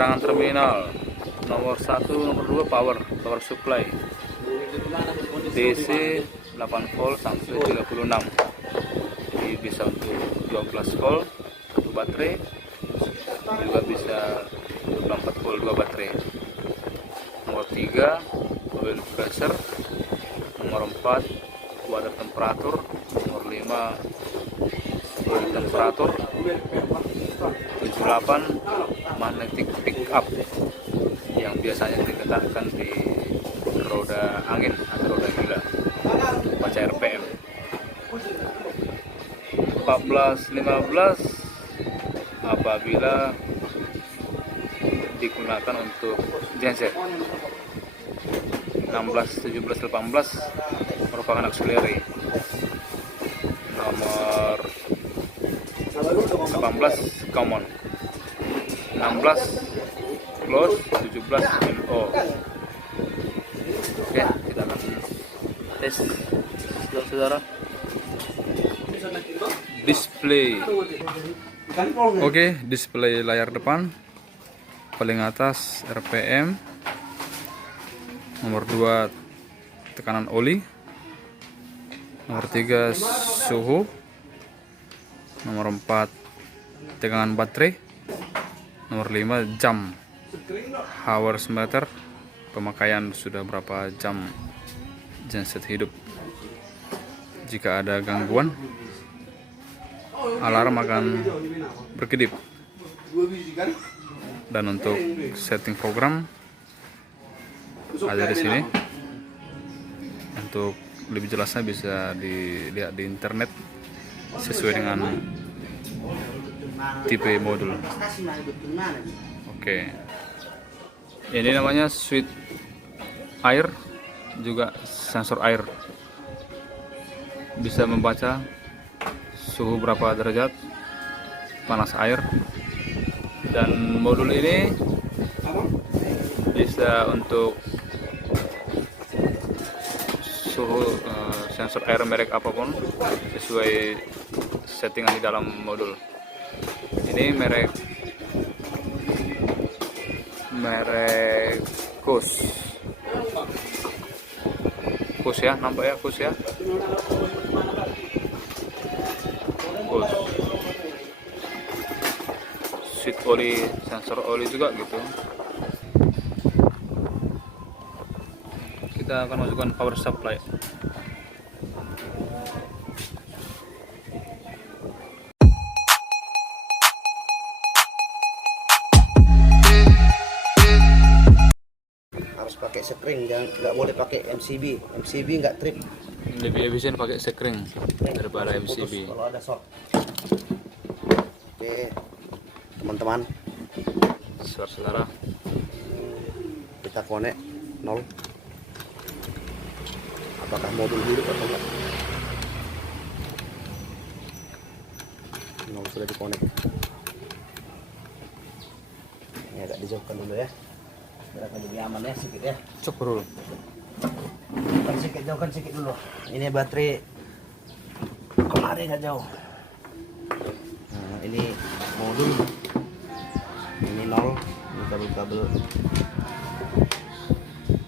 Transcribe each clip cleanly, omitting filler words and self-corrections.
keterangan terminal. Nomor 1, nomor 2 power supply. DC 8 volt sampai 36. Jadi bisa untuk 12 volt 1 baterai, juga bisa 24 volt 2 baterai. Nomor 3 oil pressure. Nomor 4 water temperatur. Nomor 5 oil temperatur. 78 magnetic pickup yang biasanya diletakkan di roda angin atau roda gila baca RPM. 14-15 apabila digunakan untuk genset. 16-17-18 merupakan auxiliary. Nomor 18 common, 16 close, 17 NO. Oke, kita akan tes saudara. Display. Oke, display layar depan. Paling atas RPM. Nomor 2 tekanan oli. Nomor 3 suhu. Nomor 4 tegangan baterai. Nomor 5 jam, hours meter, pemakaian sudah berapa jam genset hidup. Jika ada gangguan, alarm akan berkedip. Dan untuk setting program ada di sini. Untuk lebih jelasnya bisa dilihat di internet sesuai dengan tipe modul. Oke. Ini namanya switch air, juga sensor air. Bisa membaca suhu berapa derajat panas air. Dan modul ini bisa untuk suhu sensor air merek apapun sesuai settingan di dalam modul. Ini merek Kus ya, nampak ya, Kus ya. Kus. Switch oli, sensor oli juga gitu. Kita akan masukkan power supply. Pakai sekring, nggak boleh pakai MCB. MCB nggak trip. Lebih efisien pakai sekring daripada MCB. Kalau ada short. Oke, teman-teman. Saudara, kita connect 0. Apakah modul hidup atau enggak? 0 sudah di connect. Ini agak dijauhkan dulu ya. Biar lebih aman ya, sedikit ya. cok dulu. Jauhkan sedikit dulu. Ini baterai kemarin nggak jauh. Nah, ini modul. Ini 0. Ini kabel-kabel.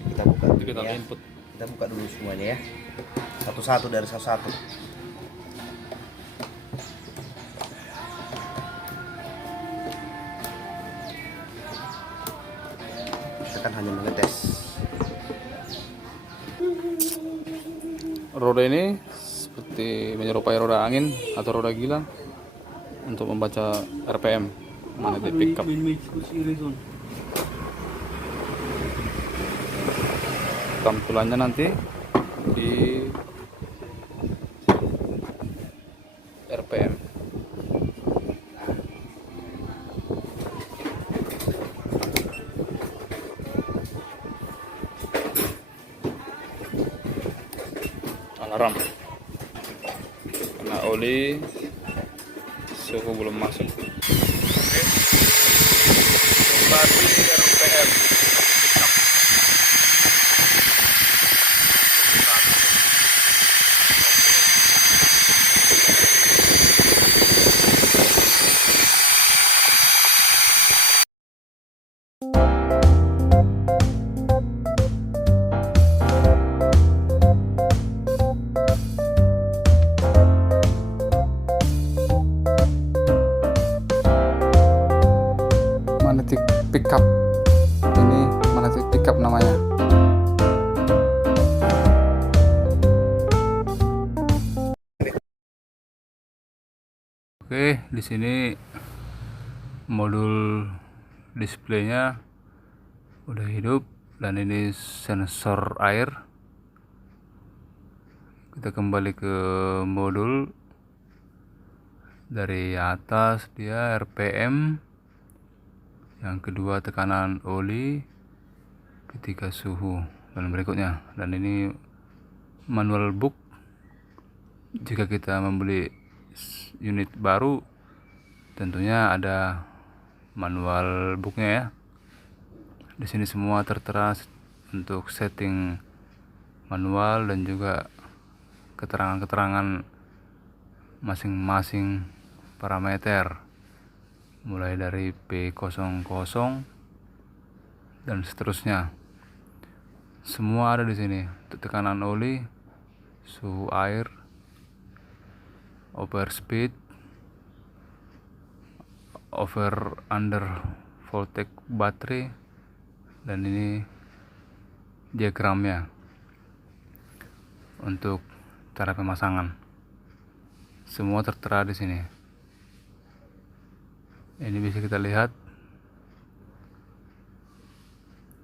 Kita buka dulu ya. Input. Kita buka dulu semuanya ya. Satu-satu dari satu-satu. Kan hanya mengetes. Roda ini seperti menyerupai roda angin atau roda gila untuk membaca RPM magnetic pickup. Tampilannya nanti di RPM. Alarm karena oli suhu belum masuk. Oke, RPM. Magnetic pickup, ini magnetic pickup namanya. Oke, di sini modul displaynya udah hidup dan ini sensor air. Kita kembali ke modul. Dari atas dia RPM, yang kedua tekanan oli, ketiga suhu, dan berikutnya. Dan ini manual book. Jika kita membeli unit baru, tentunya ada manual booknya ya. Di sini semua tertera untuk setting manual dan juga keterangan-keterangan masing-masing parameter, mulai dari P00 dan seterusnya. Semua ada di sini. Untuk tekanan oli, suhu air, overspeed, over under voltage baterai, dan ini diagramnya untuk cara pemasangan. Semua tertera di sini. Ini bisa kita lihat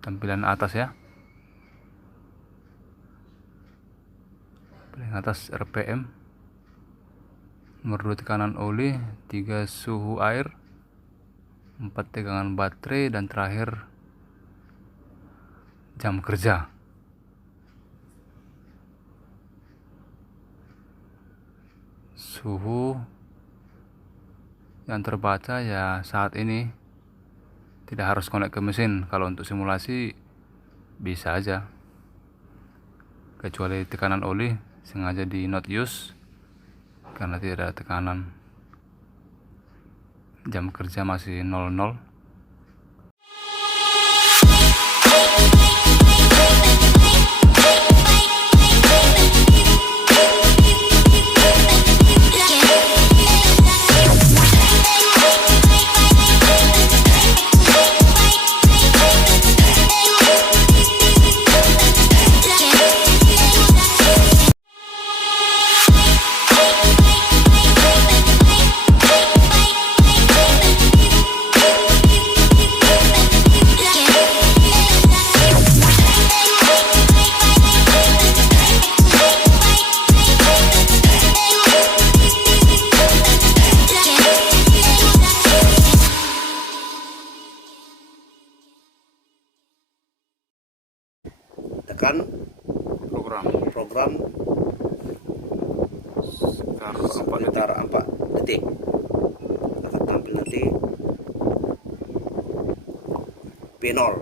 tampilan atas ya. Paling atas RPM, nomor 2 tekanan oli, 3 suhu air, 4 tegangan baterai, dan terakhir jam kerja. Suhu yang terbaca ya saat ini, tidak harus connect ke mesin. Kalau untuk simulasi bisa aja, kecuali tekanan oli sengaja di not use karena tidak ada tekanan. Jam kerja masih 00. Tekan program sekitar 4 detik akan tampil nanti P0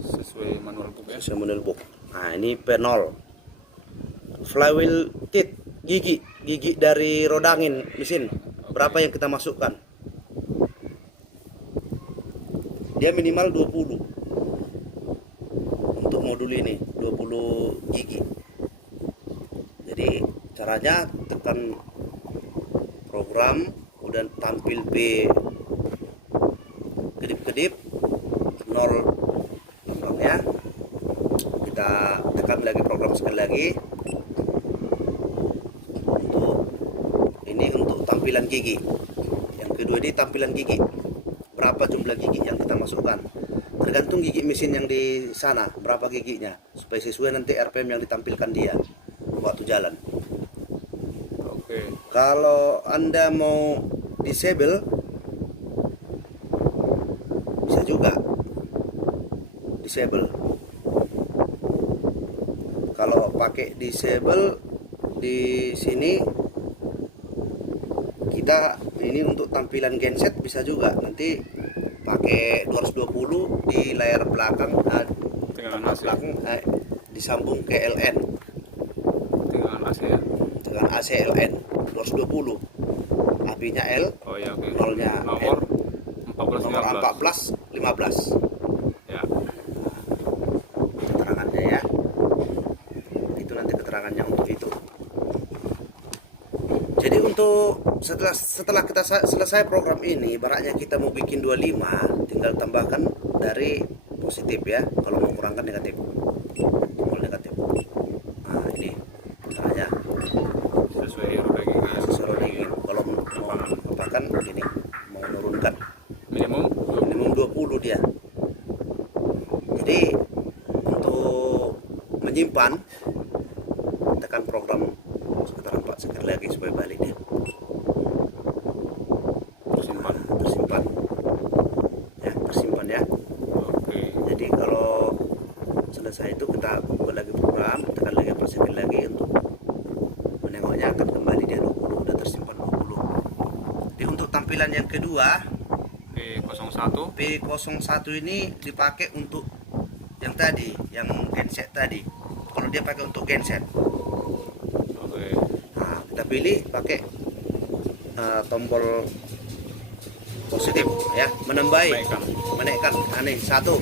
Sesuai manual book ya. sesuai manual book. Nah, ini P0 flywheel teeth, gigi dari roda angin mesin. Berapa yang kita masukkan? Dia minimal 20 untuk modul ini, 20 gigi. Jadi caranya tekan program, kemudian tampil P kedip-kedip 0 lambangnya. Kita tekan lagi program sekali lagi. Untuk tampilan gigi. Yang kedua ini tampilan gigi. Berapa jumlah gigi yang kita masukkan? Tergantung gigi mesin yang di sana, berapa giginya, supaya sesuai nanti RPM yang ditampilkan dia waktu jalan. Oke. Kalau Anda mau disable, bisa juga disable. Kalau pakai disable di sini, kita ini untuk tampilan genset bisa juga nanti pakai 220 di layar belakang, disambung ke LN Dengan AC ya. dengan AC LN 220, apinya L, Oh ya, oke. nolnya Nomor L. nomor 14, 15. Ya. Keterangannya ya. Itu nanti keterangannya untuk itu. Jadi untuk setelah kita selesai program ini, ibaratnya kita mau bikin 25, tinggal tambahkan dari positif ya. Kalau mau kurangkan negatif, tombol negatif. Nah ini caranya Sesuai roda gigi ya. sesuai gigi. Kalau mau apakan ini, mau menurunkan Minimum minimum 20 dia. Jadi untuk menyimpan, tekan program sebentar Pak sekali lagi supaya balik dia. tersimpan. Tersimpan ya, tersimpan ya. Oke. Jadi kalau selesai itu kita buat lagi program, tekan lagi sekali lagi untuk menengoknya, akan kembali dia 20, udah tersimpan 20. Jadi untuk tampilan yang kedua P01 P01 ini dipakai untuk yang tadi, yang genset tadi. Kalau dia pakai untuk genset, oke. nah, kita pilih pakai tombol positif ya, menaikkan aneh 1.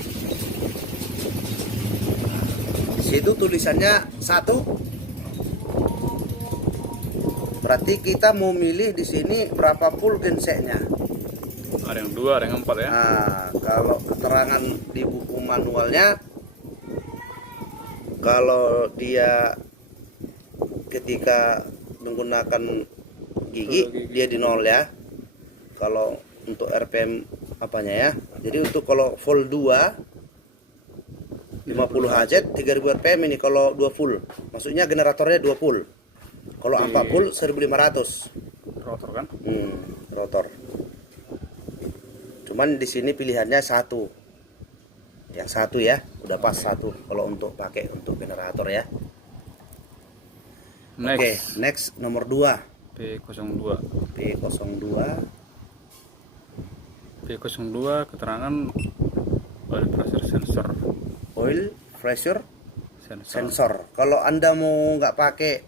Di situ tulisannya 1. Berarti kita mau milih di sini berapa full gensetnya. Ada yang 2, ada yang 4 ya. Nah, kalau keterangan di buku manualnya, kalau dia ketika menggunakan gigi dia di 0 ya. Kalau untuk RPM apanya ya. Jadi untuk kalau full 2 50 Hz 3000 RPM ini kalau 2 full. Maksudnya generatornya 2 full. Kalau 4 full 1500. Rotor kan? Rotor. Cuman di sini pilihannya 1. Yang 1 ya, udah pas 1 kalau untuk pakai untuk generator ya. Next. Oke, next nomor 2. P02 P02 keterangan oil pressure sensor. Oil pressure sensor. Kalau Anda mau nggak pakai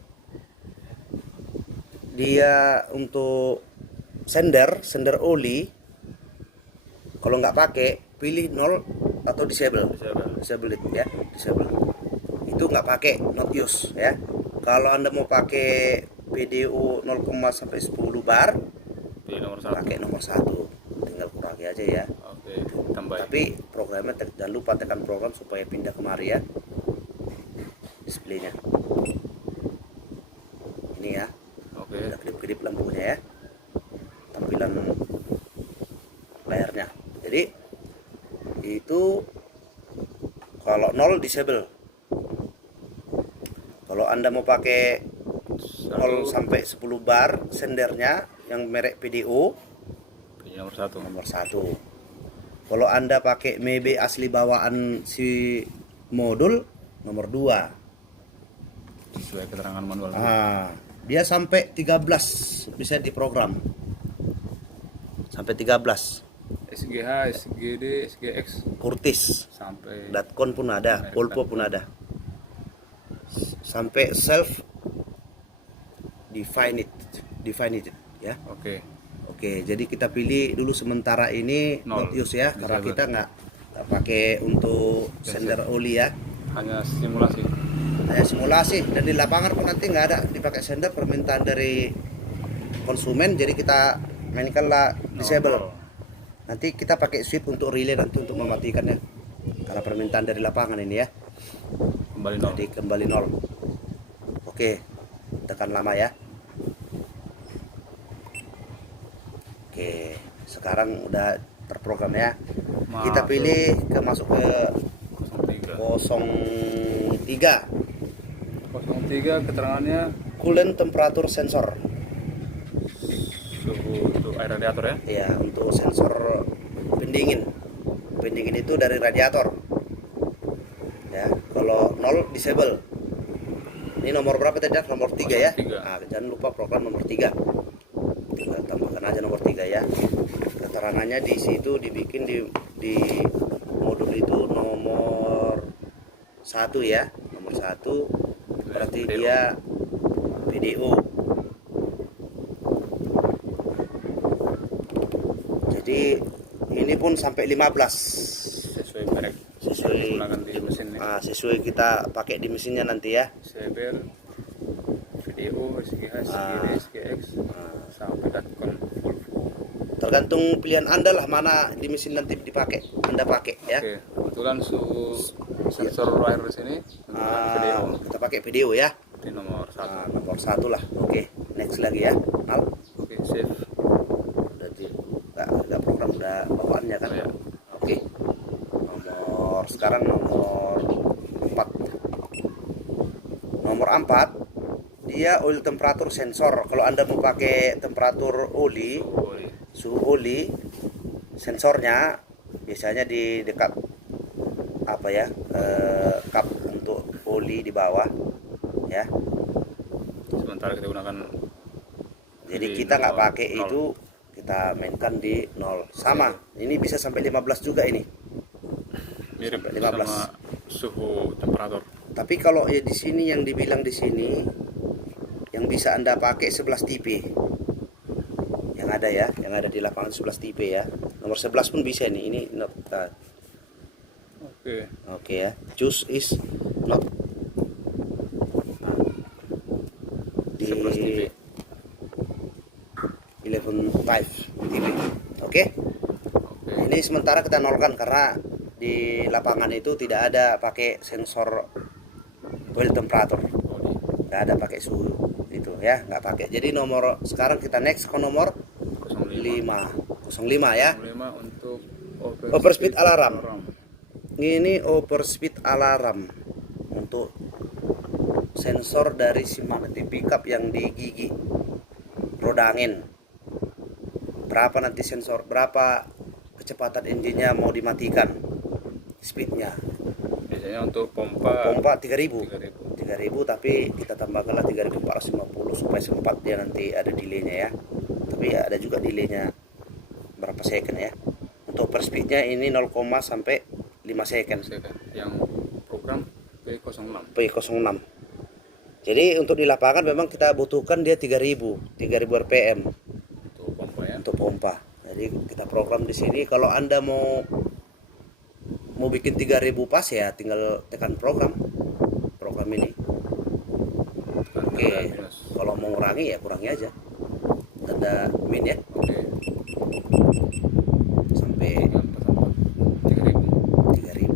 dia untuk sender oli, kalau nggak pakai pilih 0 atau disable itu ya, disable itu nggak pakai, not use ya. Kalau Anda mau pakai PDO 0, sampai 10 bar, nomor 1. pakai nomor 1, tinggal kurangi aja ya. Oke, tambah. Tapi programnya jangan lupa tekan program supaya pindah kemari ya, displaynya ini ya. Oke. Udah kedip-kedip lampunya ya, tampilan layarnya. Jadi itu kalau 0 disable. Kalau Anda mau pakai 0 sampai 10 bar sendernya yang merek PDO, nomor 1. Kalau Anda pakai maybe asli bawaan si modul, nomor 2. sesuai keterangan manual. Dia sampai 13 bisa diprogram. Sampai 13. SGH, SGD, SGX Curtis, sampai Datcon pun ada, Volvo pun ada. Sampai self defined ya. Oke, jadi kita pilih dulu sementara ini not use ya, karena kita nggak pakai untuk sender oli ya. Hanya simulasi. Dan di lapangan pun nanti nggak ada dipakai sender, permintaan dari konsumen, jadi kita mainkanlah disable. Nanti kita pakai switch untuk relay nanti untuk mematikannya, karena permintaan dari lapangan ini ya. Kembali 0. Jadi kembali 0. Oke, tekan lama ya. Oke, sekarang udah terprogram ya. Kita pilih masuk ke 03. 03 keterangannya Coolant temperature sensor. suhu untuk air radiator ya. Ya, untuk sensor pendingin. Pendingin itu dari radiator. Ya, kalau 0 disable. Ini nomor berapa tadi? Nomor 3 ya. Nah, jangan lupa program nomor 3. Tinggal tambahkan aja nomor 3 ya. Keterangannya di situ dibikin di modul itu nomor 1 ya. Nomor 1 berarti dia PDO. Jadi ini pun sampai 15 sesuai merek sesuai digunakan di mesin ini. sesuai kita pakai di mesinnya nanti ya. CBR, VDO, SGH, SGD, SGX, sampai Datcon Volvo. Tergantung pilihan Anda lah mana di mesin nanti dipakai, Anda pakai ya. Oke, kebetulan sensor wireless ini menggunakan VDO. Kita pakai video ya. Ini nomor 1. Nomor 1 lah. Oke, next lagi ya. Al. Oke, save. Udah udah program udah bawaannya kan. Oh, ya. Oke. Sekarang nomor 4. Nomor 4 dia oil temperatur sensor. Kalau Anda mau pakai temperatur oli, suhu oli, sensornya biasanya di dekat apa ya, kap untuk oli di bawah ya. Sementara kita gunakan, Jadi di kita nggak nol. pakai itu, kita mainkan di 0. Sama, ini bisa sampai 15 juga ini. Mirip 15. sama suhu temperatur. Tapi kalau ya di sini yang dibilang di sini yang bisa Anda pakai 11 tipe. Yang ada ya, yang ada di lapangan 11 tipe ya. Nomor 11 pun bisa nih. Ini not Oke. oke ya. Choose is not di 11 tipe. 11.5 tipe. Oke. Oke. Ini sementara kita nolkan karena di lapangan itu tidak ada pakai sensor oil temperatur, nggak ada pakai suhu itu ya, nggak pakai. Jadi nomor sekarang kita next ke nomor 05 ya. 05 untuk Overspeed alarm. Ini overspeed alarm untuk sensor dari si magnetic pickup yang di gigi roda angin. Berapa nanti sensor, berapa kecepatan engine-nya mau dimatikan, speednya. Biasanya untuk pompa 3000 3.000. tapi kita tambahkanlah 3450 supaya sempat dia nanti ada delaynya ya. Tapi ada juga delaynya berapa second ya. Untuk per speednya ini 0, sampai 5 second. Yang program P06. P06. Jadi untuk di lapangan memang kita butuhkan dia 3000 rpm Untuk pompa ya. untuk pompa. Jadi kita program di sini. Kalau Anda mau bikin 3000 pas ya tinggal tekan program ini. Oke. Kalau mau ngurangi ya kurangi aja. Tanda min ya. Oke. Sampai 3.000. 3000.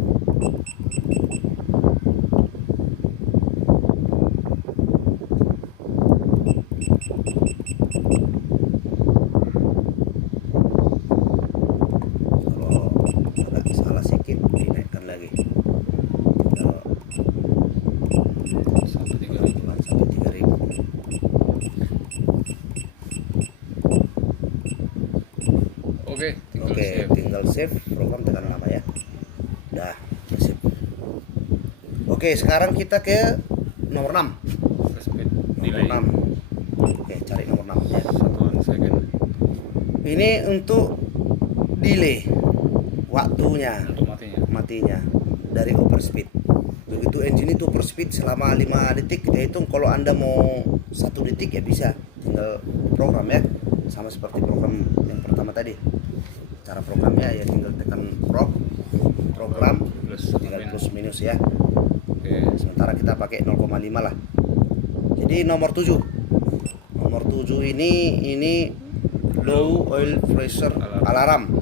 Kalau agak salah sedikit dinaikkan lagi. Kalau Sampai 3.000. sampai 3000. Oke, tinggal Oke, save. tinggal save program, tekan nama ya. Dah, save. Oke, sekarang kita ke nomor 6. Overspeed Nomor delay 6. Oke, cari nomor 6 ya. 1 second Ini untuk delay waktunya untuk matinya dari overspeed. Begitu engine itu overspeed selama 5 detik, kita hitung. Kalau Anda mau 1 detik ya bisa, tinggal program ya. Sama seperti program yang pertama tadi. Cara programnya ya tinggal tekan program, tinggal plus minus ya. Oke. Sementara kita pakai 0,5 lah. Jadi nomor 7. Nomor 7 ini low oil pressure alarm.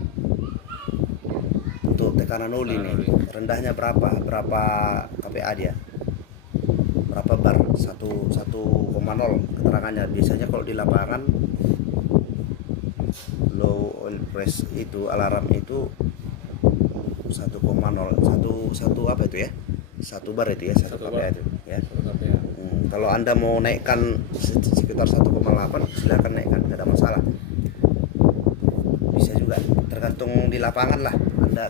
Untuk tekanan oli nih. Rendahnya berapa kPa dia? Berapa bar? 1,0 keterangannya. Biasanya kalau di lapangan low oil press itu alarm itu 1,0 satu apa itu ya? 1 bar itu ya, 1 1 kPa bar. itu ya. Tapi ya. Kalau Anda mau naikkan sekitar 1,8 silakan naikkan, tidak ada masalah. Bisa juga tergantung di lapangan lah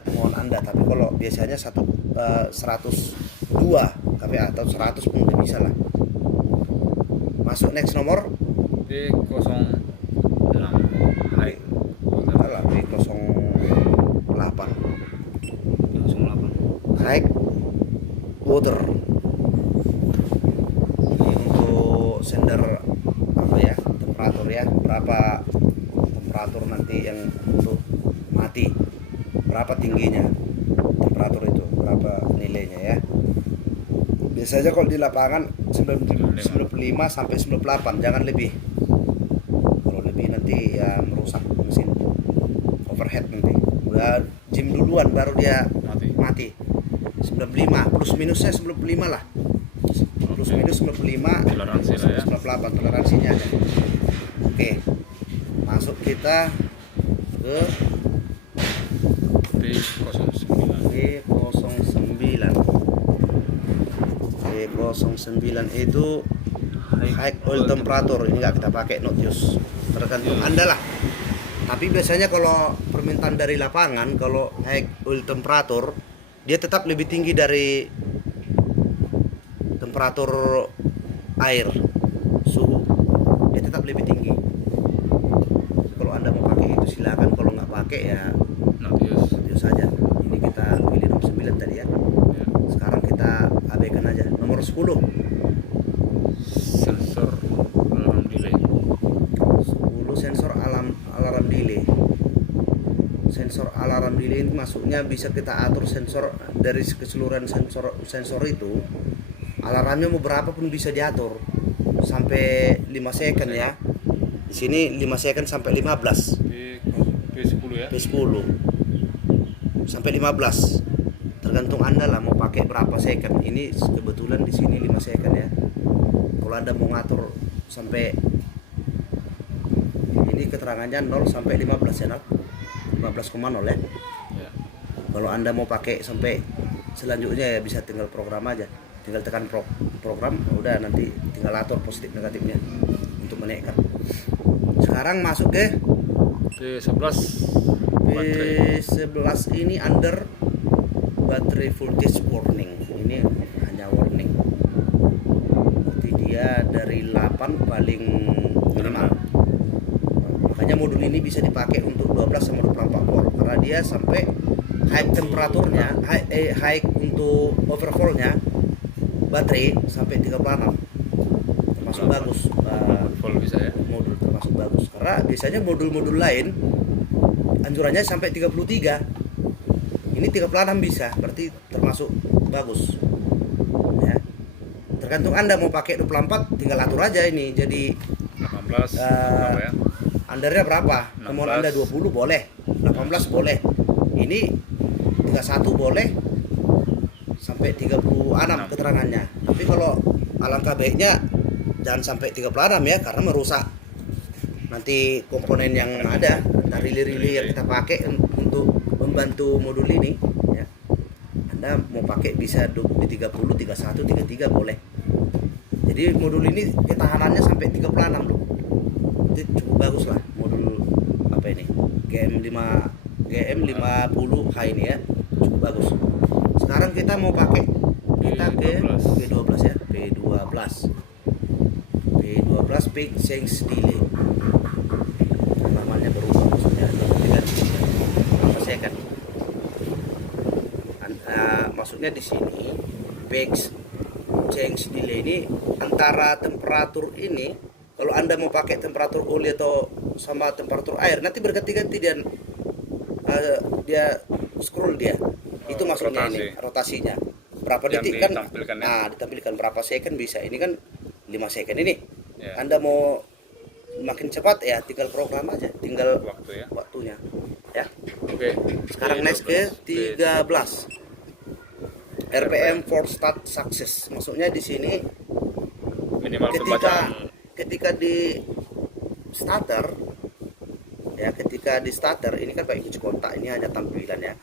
kemauan Anda. Tapi kalau biasanya 102 kPa atau 100 pun udah bisa lah. Masuk next nomor P06 naik adalah P08 high water. Ini untuk sender apa ya, temperatur ya, berapa temperatur nanti yang untuk mati berapa tingginya temperatur itu, berapa nilainya ya. Biasanya kalau di lapangan 95 sampai 98, jangan lebih. Kalau lebih nanti ya merusak mesin, overhead nanti. Udah gym duluan baru dia mati. 95 plus minusnya 95 lah. Plus minus 95, Toleransi lah ya. 98 toleransinya ada. Oke. Masuk kita ke B09. B09. B09 itu high oil temperature. Ini nggak kita pakai not use, tergantung Anda lah. Tapi biasanya kalau permintaan dari lapangan, kalau high oil temperature dia tetap lebih tinggi dari temperatur air, suhu dia tetap lebih tinggi. Kalau Anda mau pakai itu silakan, kalau nggak pakai ya Not use. use saja. Ini kita pilih nomor 9 tadi ya. Ya. Sekarang kita abaikan aja nomor 10. Sensor alarm delay. 10 sensor alarm delay. Sensor alarm delay ini masuknya bisa kita atur sensor dari keseluruhan sensor itu. Alarmnya mau berapa pun bisa diatur. Sampai 5 second ya. Di sini 5 second sampai 15. B10 ya. P10 sampai 15. Tergantung Anda lah mau pakai berapa second. Ini kebetulan di sini 5 second ya. Kalau Anda mau ngatur sampai ini keterangannya 0 sampai 15 ya, 15,0 ya. Ya. Kalau Anda mau pakai sampai selanjutnya ya bisa tinggal program aja. Tinggal tekan program, udah nanti tinggal atur positif negatifnya untuk menaikkan. Sekarang masuk ke B11 baterai. B11 ini under battery voltage warning. Ini hanya warning. Berarti dia dari 8 paling minimal. Makanya modul ini bisa dipakai untuk 12 sama 24 volt karena dia sampai high temperaturnya, high untuk overflow-nya baterai sampai 36. Termasuk bagus. Full bisa ya. Modul termasuk bagus karena biasanya modul-modul lain anjurannya sampai 33. Ini 36 bisa, berarti termasuk bagus ya. Tergantung Anda mau pakai 24, tinggal atur aja ini jadi 18 berapa ya? undernya berapa. Mau 16. Anda 20 boleh, 18 boleh, ini 31 boleh sampai 36 keterangannya. Tapi kalau alangkah baiknya jangan sampai 36 ya, karena merusak nanti komponen yang ada, rili-rili yang kita pakai untuk membantu modul ini ya. Anda mau pakai bisa di 30, 31, 33 boleh. Jadi modul ini ketahanannya sampai 36 loh. Itu cukup bagus lah modul apa ini? GM50 H ini ya. Cukup bagus. Sekarang kita mau pakai ke P12 ya, P12 peak change delay. Namanya berubah maksudnya apa saya kan? Maksudnya di sini peak change delay ini antara temperatur ini. Kalau Anda mau pakai temperatur oli atau sama temperatur air, nanti berganti-ganti dia scroll dia. Itu maksudnya rotasi. ini rotasinya. Berapa Yang detik kan? ditampilkan ya? Nah, ditampilkan berapa second bisa. Ini kan 5 second ini. Ya. Anda mau makin cepat ya tinggal program aja, tinggal Waktu ya. waktunya. Ya. Oke. Sekarang next ke 13. RPM for start success. Maksudnya di sini Minimal pembacaan. ketika di starter ya, ketika di starter ini kan pakai kunci kontak, ini hanya tampilan ya.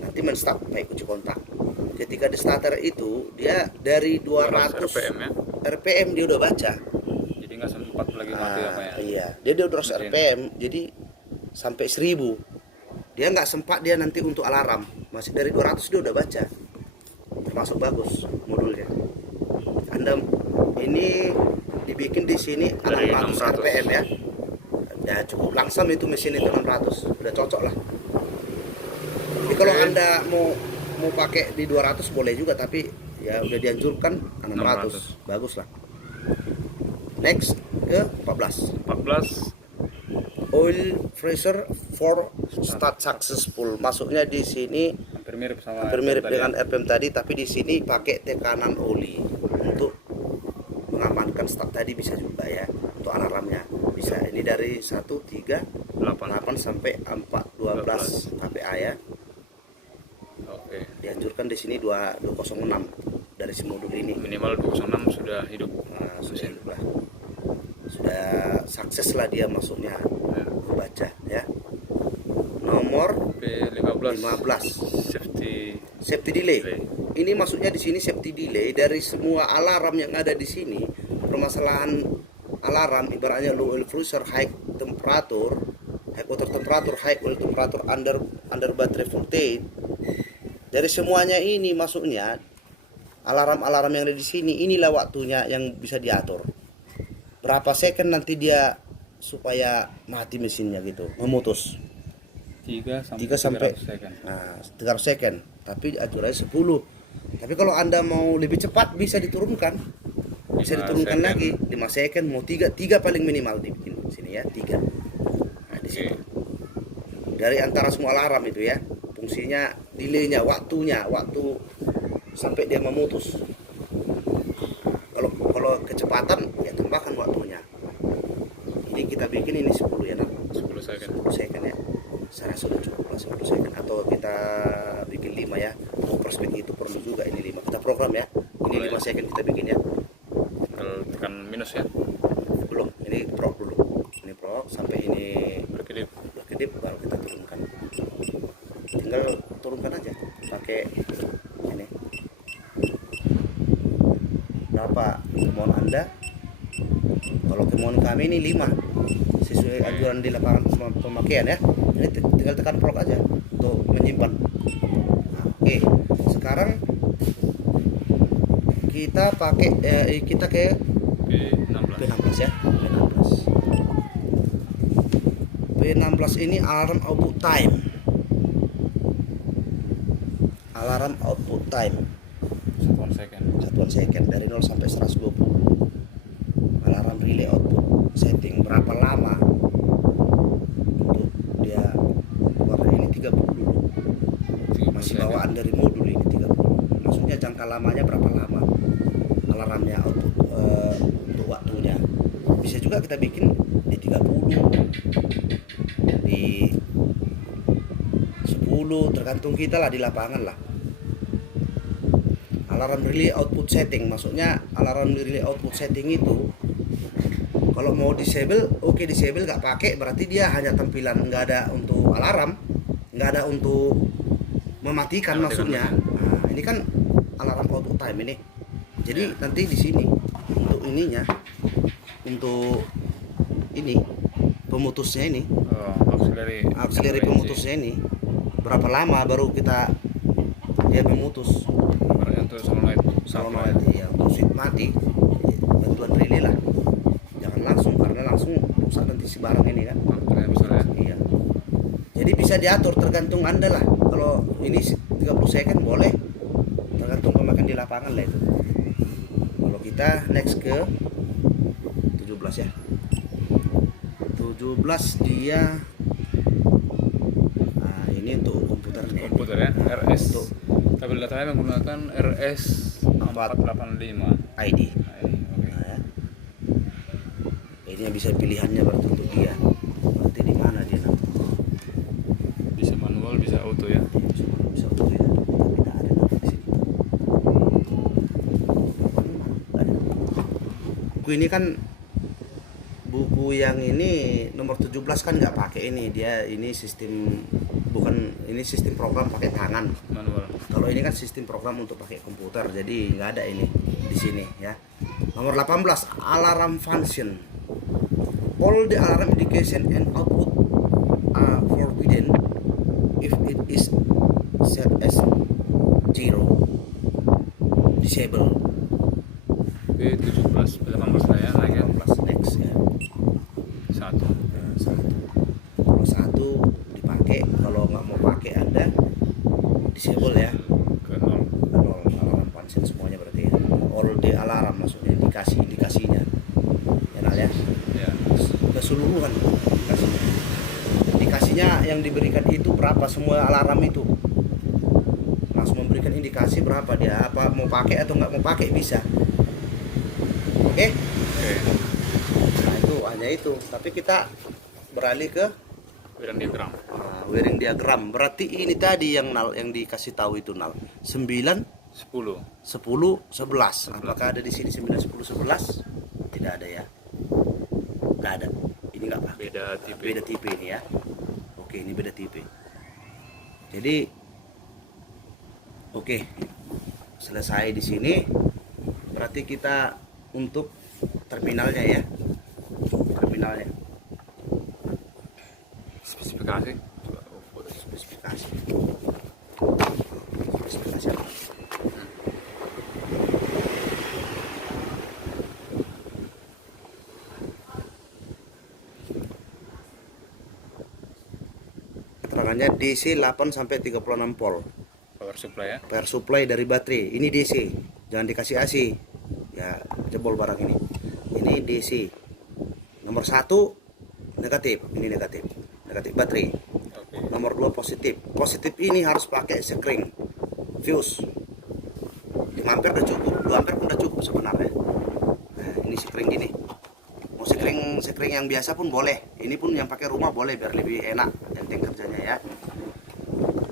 Nanti men-start pakai kunci kontak. Ketika di starter itu dia dari 200 RPM ya. RPM dia udah baca. Jadi nggak sempat lagi mati apa ya? Iya, dia 200 Mesin. RPM, jadi sampai 1000. Dia nggak sempat dia nanti untuk alarm. Masih dari 200 dia udah baca. Termasuk bagus modulnya. Anda ini dibikin di sini Dari 600 600. RPM ya. Ya cukup langsam itu mesin itu 600. Udah cocok lah. Jadi kalau Oke. Anda mau pakai di 200 boleh juga, tapi ya udah dianjurkan 600. Bagus lah. Next ke 14. 14 oil pressure for start successful. Masuknya di sini Hampir mirip sama hampir mirip tadi dengan ya. RPM tadi, tapi di sini pakai tekanan oli untuk mengamankan start tadi bisa juga ya. Untuk alarmnya bisa ini dari 138 sampai 412 kPa ya. Oke. Dianjurkan di sini 206 dari si modul ini. Minimal 206 sudah hidup. Nah, sudah Mesin. lah. Sudah sukses lah dia masuknya Ya. membaca ya. Nomor P15 15 safety delay. delay. Ini maksudnya di sini safety delay dari semua alarm yang ada di sini. Permasalahan alarm ibaratnya low oil pressure, high temperature, high water temperature, high oil temperature, under battery voltage. Dari semuanya ini masuknya alarm-alarm yang ada di sini, inilah waktunya yang bisa diatur. Berapa second nanti dia supaya mati mesinnya gitu, memutus. 3 3 sampai 300 second. Nah, 300 second, tapi aturannya 10. Tapi kalau Anda mau lebih cepat bisa diturunkan. Bisa 5 diturunkan second. lagi 5 second, mau 3 paling minimal dibikin di sini ya, 3. Nah, di situ. Dari antara semua alarm itu ya, fungsinya delaynya, waktu sampai dia memutus. Kalau kecepatan ya tambahkan waktunya. Ini kita bikin ini 10 ya, nah. 10 second. 10 second ya. Saya rasa sudah cukup lah 10 second, atau kita bikin 5 ya. Mau perspek itu perlu juga ini 5. Kita program ya. Ini 5 second kita bikin ya. Kalau tekan minus ya. Belum, ini pro dulu. Ini pro sampai ini Berkedip. baru kita turunkan. Tinggal turunkan aja pakai ini. Berapa kemauan Anda? Kalau kemauan kami ini 5 sesuai anjuran di lapangan pemakaian ya. Ini tinggal tekan prok aja untuk menyimpan. Nah, oke, sekarang kita pakai kita ke P16. P16 ya. P16 ini alarm output time. Alarm output time 1 second. 1 second dari 0 sampai 120. Alarm relay output setting berapa lama untuk dia keluar ini 30 dulu. 30 Masih second. bawaan dari modul ini 30. Maksudnya jangka lamanya berapa lama alarmnya output untuk waktunya. Bisa juga kita bikin di 30, di 10, tergantung kita lah di lapangan lah. Alarm relay output setting, maksudnya alarm relay output setting itu kalau mau disable, oke disable, nggak pakai berarti dia hanya tampilan, nggak ada untuk alarm, nggak ada untuk mematikan maksudnya. Nah, ini kan alarm output time ini. Jadi nanti di sini untuk ininya, untuk ini pemutusnya ini, auxiliary pemutusnya ini berapa lama baru kita dia memutus. Untuk solenoid. Ya, untuk switch mati bantuan relay lah, jangan langsung karena langsung rusak nanti si barang ini kan. Misalnya. Iya, jadi bisa diatur tergantung Anda lah. Kalau ini 30 second boleh, tergantung pemakaian di lapangan lah itu. Kalau kita next ke 17 ya. 17 dia ini untuk komputer nih. Komputer ya. RS. Untuk Tabel datanya menggunakan RS 485 ID. Oke. Nah, ya. Ini yang bisa pilihannya berarti untuk dia. Berarti di mana dia nanti? Bisa manual, bisa auto ya. Bisa auto ya. Tapi tidak ada nanti di sini. Nggak ada. Buku ini kan buku yang ini nomor 17 kan nggak pakai ini, dia ini sistem, bukan ini sistem program pakai tangan. Manual. Kalau ini kan sistem program untuk pakai komputer, jadi nggak ada ini di sini ya. Nomor 18 alarm function. All the alarm indication and output are forbidden if it is set as 0. Disable. P17, P18 lah ya, naik ya. 18 next ya. 1. Nah, kalau 1 dipakai, kalau nggak mau pakai Anda disable ya. Ke 0. Kalau alarm function semuanya berarti ya. All the alarm maksudnya indikasinya. Ya Nal ya. Ya. Keseluruhan indikasinya. indikasinya yang diberikan itu berapa, semua alarm itu langsung memberikan indikasi berapa dia, apa mau pakai atau nggak mau pakai bisa. Oke. Oke. Nah itu hanya itu, tapi kita beralih ke Wiring diagram. wiring diagram. Berarti ini tadi yang nal yang dikasih tahu itu nal 9 10. 10 11. Apakah ada di sini 9 10 11? Tidak ada ya. Nggak ada. Ini nggak apa. Beda tipe ini ya. Oke, ini beda tipe. Jadi oke. Selesai di sini. Berarti kita untuk terminalnya ya. Terminalnya. Spesifikasi. Spesifikasi. Spesifikasi apa? Keterangannya DC 8 sampai 36 volt. Power supply ya. Power supply dari baterai. Ini DC. Jangan dikasih AC. Ya, jebol barang ini. Ini DC. Nomor 1 negatif. Ini negatif. Negatif baterai. Oke. Nomor 2 positif. Positif ini harus pakai sekring fuse. 5 ampere udah cukup, 2 ampere pun udah cukup sebenarnya. Nah, ini sekring gini. Mau sekring yang biasa pun boleh. Ini pun yang pakai rumah boleh biar lebih enak enteng kerjanya ya.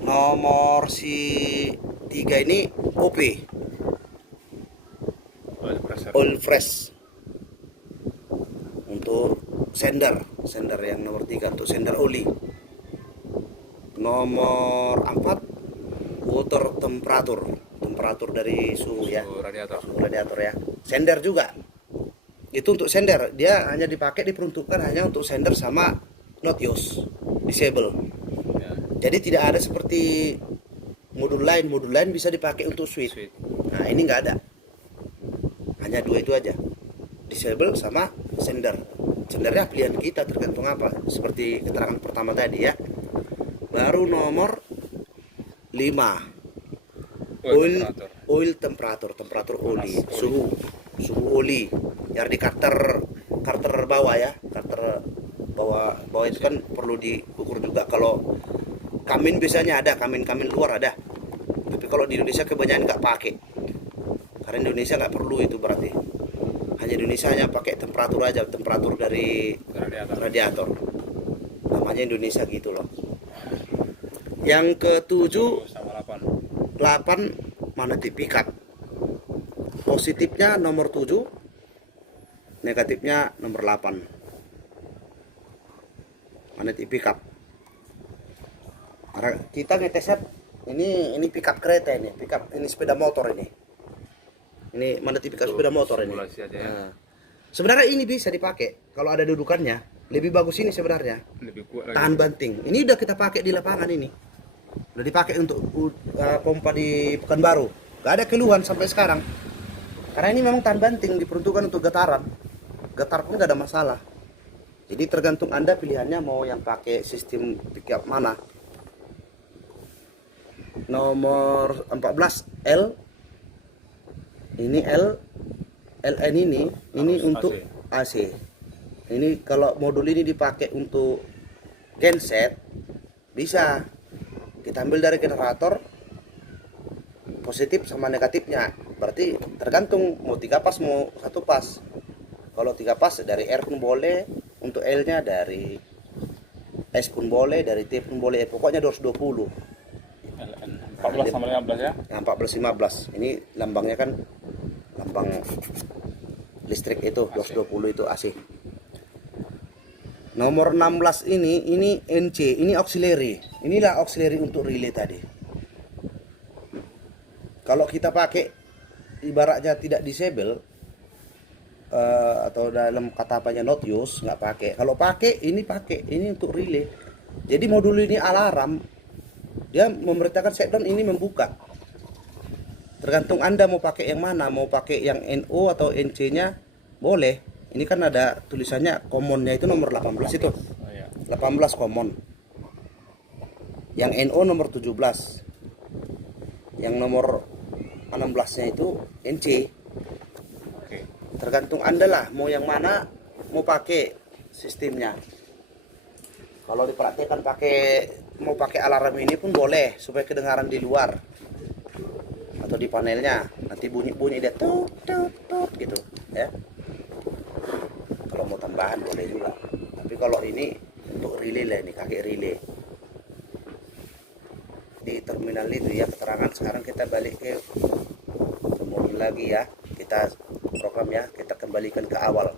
Nomor si 3 ini OP, Oil pressure. oil fresh. Untuk sender yang nomor 3 untuk sender oli. Nomor 4 water temperatur dari suhu ya, Radiator. suhu radiator ya. Sender juga itu untuk sender, dia hanya dipakai diperuntukkan hanya untuk sender sama not use, disable. Ya. Jadi tidak ada seperti modul lain bisa dipakai untuk switch. Nah ini nggak ada, hanya 2 itu aja, disable sama sender. Sendernya pilihan kita tergantung apa, seperti keterangan pertama tadi ya. Baru nomor 5 oil temperatur oli, suhu oli yang di karter bawah ya, karter bawah itu kan perlu diukur juga. Kalau kamin biasanya ada, kamin luar ada, tapi kalau di Indonesia kebanyakan nggak pakai, karena Indonesia nggak perlu itu, berarti hanya Indonesia hanya pakai temperatur aja, temperatur dari radiator, namanya Indonesia gitu loh. Yang ke-7 sama 8 magnetic pickup. Positifnya nomor 7, negatifnya nomor 8. Magnetic pickup. Karena kita ngetesnya ini pickup kereta ini, ini sepeda motor ini. Ini magnetic pickup sepeda motor ini. Simulasi aja ya. Nah, sebenarnya ini bisa dipakai kalau ada dudukannya. Lebih bagus ini sebenarnya. Lebih kuat lagi. Tahan banting. Ini udah kita pakai di lapangan ini. Udah dipakai untuk pompa di Pekanbaru. Gak ada keluhan sampai sekarang. Karena ini memang tahan banting, diperuntukkan untuk getaran. Getar pun gak ada masalah. Jadi tergantung Anda pilihannya mau yang pakai sistem pickup mana. Nomor 14 L. Ini LN ini Harus untuk AC. Ini kalau modul ini dipakai untuk genset bisa kita ambil dari generator, positif sama negatifnya. Berarti tergantung mau 3 pas mau 1 pas. Kalau 3 pas dari R pun boleh, untuk L nya dari S pun boleh, dari T pun boleh, pokoknya 220. LN 14 sama 15 ya. Nah, 14 15. Ini lambangnya kan lambang listrik itu 220 itu AC. Nomor 16 ini NC, ini auxiliary. Inilah auxiliary untuk relay tadi. Kalau kita pakai ibaratnya tidak disable atau dalam kata apanya not use, nggak pakai. Kalau pakai ini untuk relay. Jadi modul ini alarm, dia memerintahkan shutdown, ini membuka. Tergantung Anda mau pakai yang mana, mau pakai yang NO atau NC-nya boleh. Ini kan ada tulisannya commonnya itu nomor 18 itu. Oh, iya. 18 common. Yang NO nomor 17. Yang nomor 16-nya itu NC. Oke. Tergantung Anda lah mau yang mana, mau pakai sistemnya. Kalau dipraktekkan mau pakai alarm ini pun boleh supaya kedengaran di luar atau di panelnya. Nanti bunyi dia tut tut tut gitu ya. Kalau mau tambahan boleh juga. Tapi kalau ini untuk relay lah, ini kakek relay. Di terminal itu ya keterangan. Sekarang kita balik ke kemudian lagi ya, kita program ya, kita kembalikan ke awal.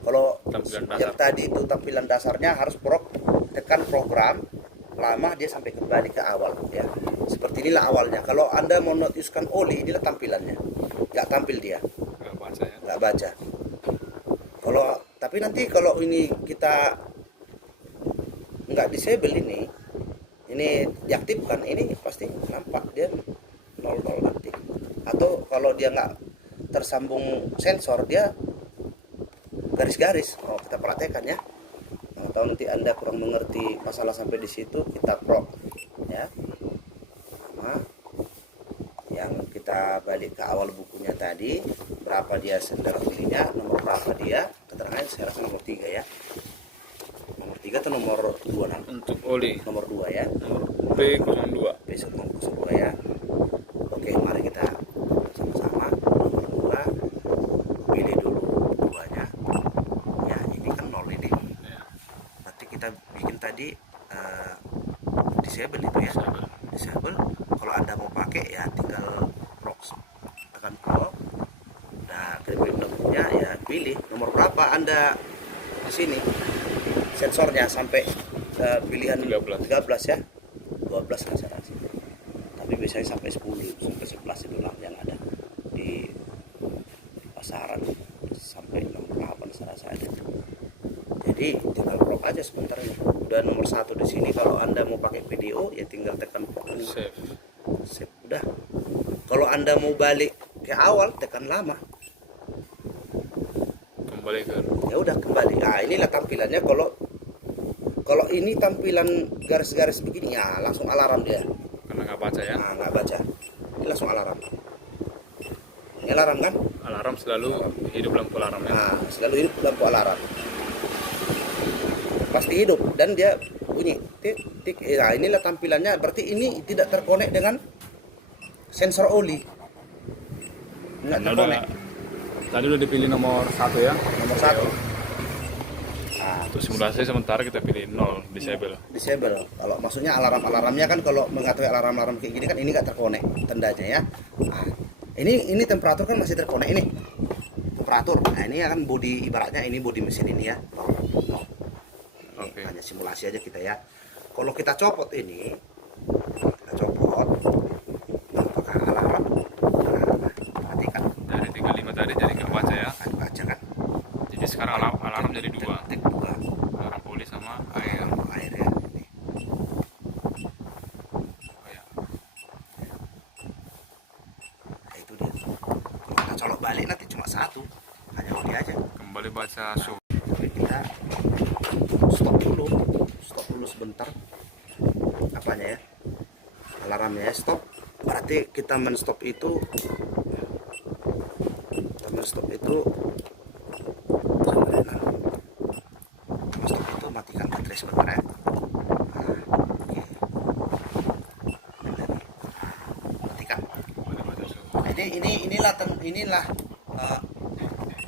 Kalau Tampilan yang dasar. tadi itu tampilan dasarnya harus tekan program lama dia sampai kembali ke awal ya. Seperti inilah awalnya. Kalau Anda mau notiuskan oli, inilah tampilannya. Nggak tampil dia, Nggak baca ya. nggak baca. Tapi nanti kalau ini kita nggak disable ini diaktifkan, ini pasti nampak dia 00 nanti. Atau kalau dia nggak tersambung sensor, dia garis-garis. Oh, kita praktekkan ya. Atau nanti Anda kurang mengerti masalah sampai di situ, kita prok ya. Nah, yang kita balik ke awal bukunya tadi, berapa dia sender belinya, nomor berapa dia, keterangannya saya rasa nomor 3 ya. Nomor 3 atau nomor 2 nanti? Untuk oli Nomor 2 ya. nomor P02. Besok nomor 2 ya. Oke, mari kita sama-sama nomor 2 pilih dulu duanya. Ya, ini kan 0 ini. Ya. Nanti kita bikin tadi disable itu ya. Disable. Kalau Anda mau pakai ya tinggal prox. Tekan pro. Nah, klik nomornya ya pilih nomor berapa Anda di sini. Sensornya sampai pilihan 13. 13 ya. 12 kan saya rasa. Tapi biasanya sampai 10 sampai 11 itu lah yang ada di pasaran, sampai nomor berapa saya rasa ada. Jadi tinggal prok aja sebentar ya. Udah nomor 1 di sini. Kalau Anda mau pakai video ya tinggal tekan prok. Save. Sip, udah. Kalau Anda mau balik ke awal tekan lama. Kembali ke Ya udah kembali. Nah, inilah tampilannya. Kalau ini tampilan garis-garis begini ya langsung alarm dia. karena nggak baca ya. Nah, nggak baca. Ini langsung alarm. Ini alarm kan? Alarm selalu hidup lampu alarmnya. Nah, selalu hidup lampu alarm. Pasti hidup dan dia bunyi tik tik. Nah, inilah tampilannya. Berarti ini tidak terkonek dengan sensor oli. Nggak Nah, terkonek. tadi udah dipilih nomor 1 ya. Nomor 1. Nah, Untuk simulasi sementara kita pilih 0 disable. disable. Kalau maksudnya alarm-alarmnya kan kalau mengatakan alarm-alarm kayak gini kan ini nggak terkonek tandanya ya. Nah, ini temperatur kan masih terkonek ini. Temperatur. Nah, ini kan bodi ibaratnya ini bodi mesin ini ya. No. Oke. Hanya simulasi aja kita ya. Kalau kita copot ini, kita copot. Apakah alarm? Nah, perhatikan. Dari 35 tadi jadi nggak baca ya. Kan baca kan. Jadi sekarang alarm jadi 2. Tik 2. Alarm oli sama air. Air ya. Ini. Oh, ya. Nah, itu dia. Kalau kita colok balik nanti cuma 1. Hanya oli aja. Kembali baca suhu. Tapi kita stop dulu sebentar. Apanya ya? Alarmnya ya, stop. Berarti kita men-stop itu matikan baterai sebentar ya. Oke. Matikan. Kembali baca suhu. Inilah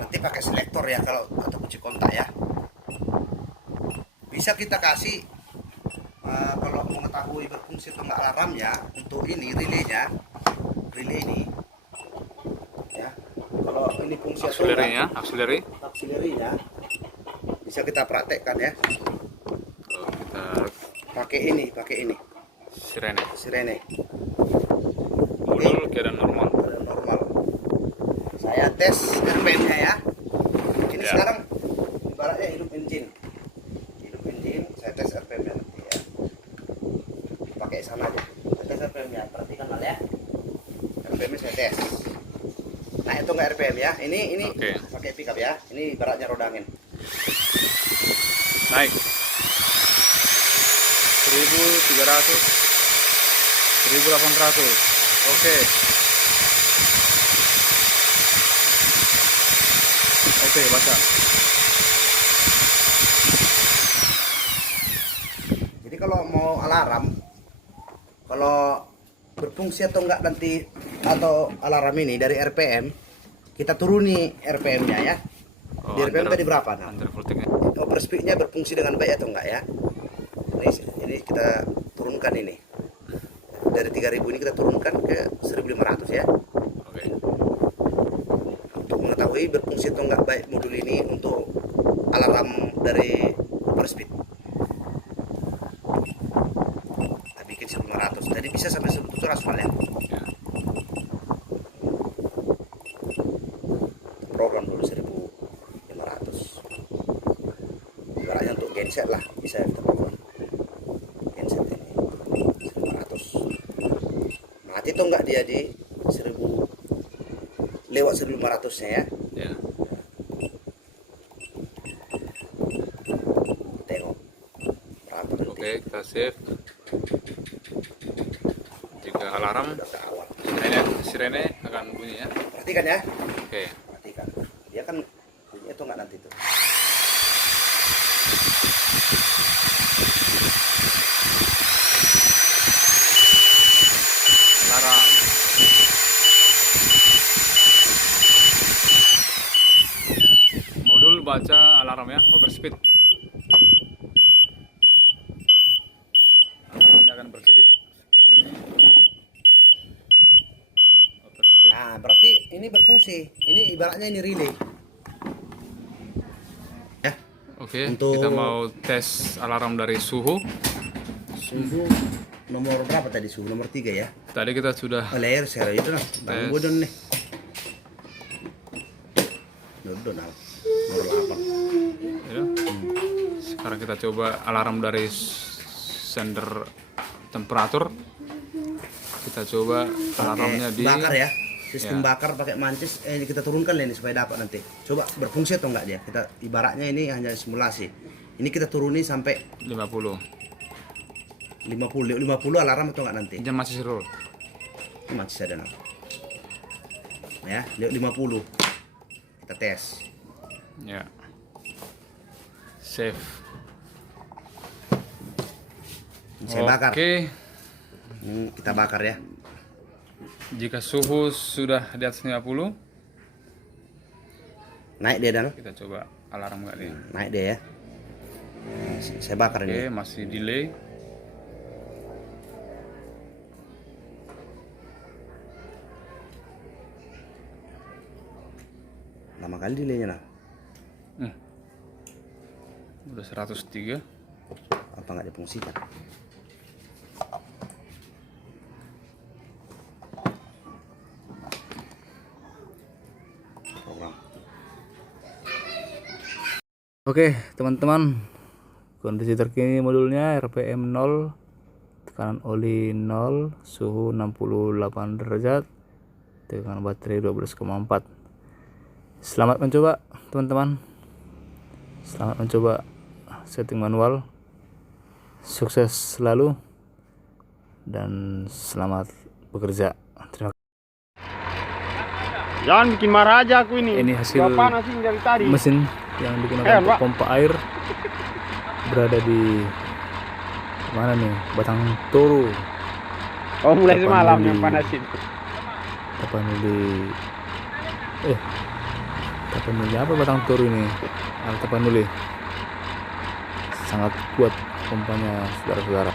nanti pakai selektor ya kalau atau kunci kontak ya. Bisa kita kasih kalau mengetahui berfungsi atau enggak alarmnya untuk ini relay ini ya. Kalau ini fungsi atau enggak, auxiliary-nya bisa kita praktekkan ya. Kalau kita Pakai ini sirene modul keadaan normal. normal. Saya tes RPM-nya ya. Ini Ya. sekarang ibaratnya hidup engine, saya tes RPM-nya nanti ya. Pakai sana aja. Saya tes RPM-nya, perhatikan mal ya. RPM-nya saya tes. Nah, itu nggak RPM ya. Ini Oke. pakai pickup ya. Ini ibaratnya roda angin. Naik 1300, 1800. Oke. Oke, baca. alarm, kalau berfungsi atau enggak nanti atau alarm ini dari RPM, kita turuni RPM-nya ya. Oh, Di RPM tadi berapa? Nah, under voltage-nya. overspeed-nya berfungsi dengan baik atau enggak ya? Ini kita turunkan ini. Dari 3000 ini kita turunkan ke 1500 ya. Oke. Untuk mengetahui berfungsi atau enggak baik modul ini untuk alarm dari overspeed. Kita bikin 1500. Jadi bisa sampai 1700 aspal ya. Ya. Program dulu 1500. Ibaratnya untuk genset lah bisa kita program. Genset ini 1500. Mati tuh enggak dia di 1000 lewat 1500 nya ya. Ya. Tengok berapa nanti. Oke, kita save. Jika alarm Udah ke awal. sirene akan bunyi ya. Perhatikan ya. Oke. Perhatikan. Dia kan bunyinya tuh enggak nanti tuh. Alarm. Modul baca alarm ya, overspeed. Alarmnya akan berkedip seperti ini. Overspeed. Nah, berarti ini berfungsi. Ini ibaratnya ini relay. Ya, Oke, Untuk- kita mau tes alarm dari suhu. suhu nomor berapa tadi? Suhu nomor 3 ya. Tadi kita sudah Layer share itu nah. Bang Tes. Bodon nih. Bodon nah. Nomor 8. ya. Sekarang kita coba alarm dari sender temperatur. Kita coba alarmnya di bakar ya. Sistem Ya. bakar pakai mancis. Kita turunkan ini supaya dapat nanti. Coba berfungsi atau enggak dia. Kita ibaratnya ini hanya simulasi. Ini kita turuni sampai 50. 50 alarm atau enggak nanti. Jam masih roll. Ini masih ada nah. Ya, 50. Kita tes. Ya. Save. Ini saya bakar. Oke, Ini kita bakar ya. jika suhu sudah di atas 50, Naik dia dan kita coba alarm nggak dia. naik dia ya. Saya bakar Oke, ini. masih delay. Lama kali delaynya nah. Udah 103. Apa nggak difungsikan? Program. Oke teman-teman, kondisi terkini modulnya RPM 0, tekanan oli 0, suhu 68 derajat, tekanan baterai 12,4. Selamat mencoba teman-teman, selamat mencoba setting manual, sukses selalu dan selamat bekerja. Terima kasih. Jangan bikin marah aja aku ini. Ini hasil Gua panasin dari tadi. mesin yang digunakan untuk Pak. pompa air berada di mana nih, Batang Toru, Oh, mulai Kapan semalam beli? yang panasin. Tapanuli apa Batang Toru ini? Tapanuli sangat kuat pompanya saudara-saudara.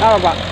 Apa Pak?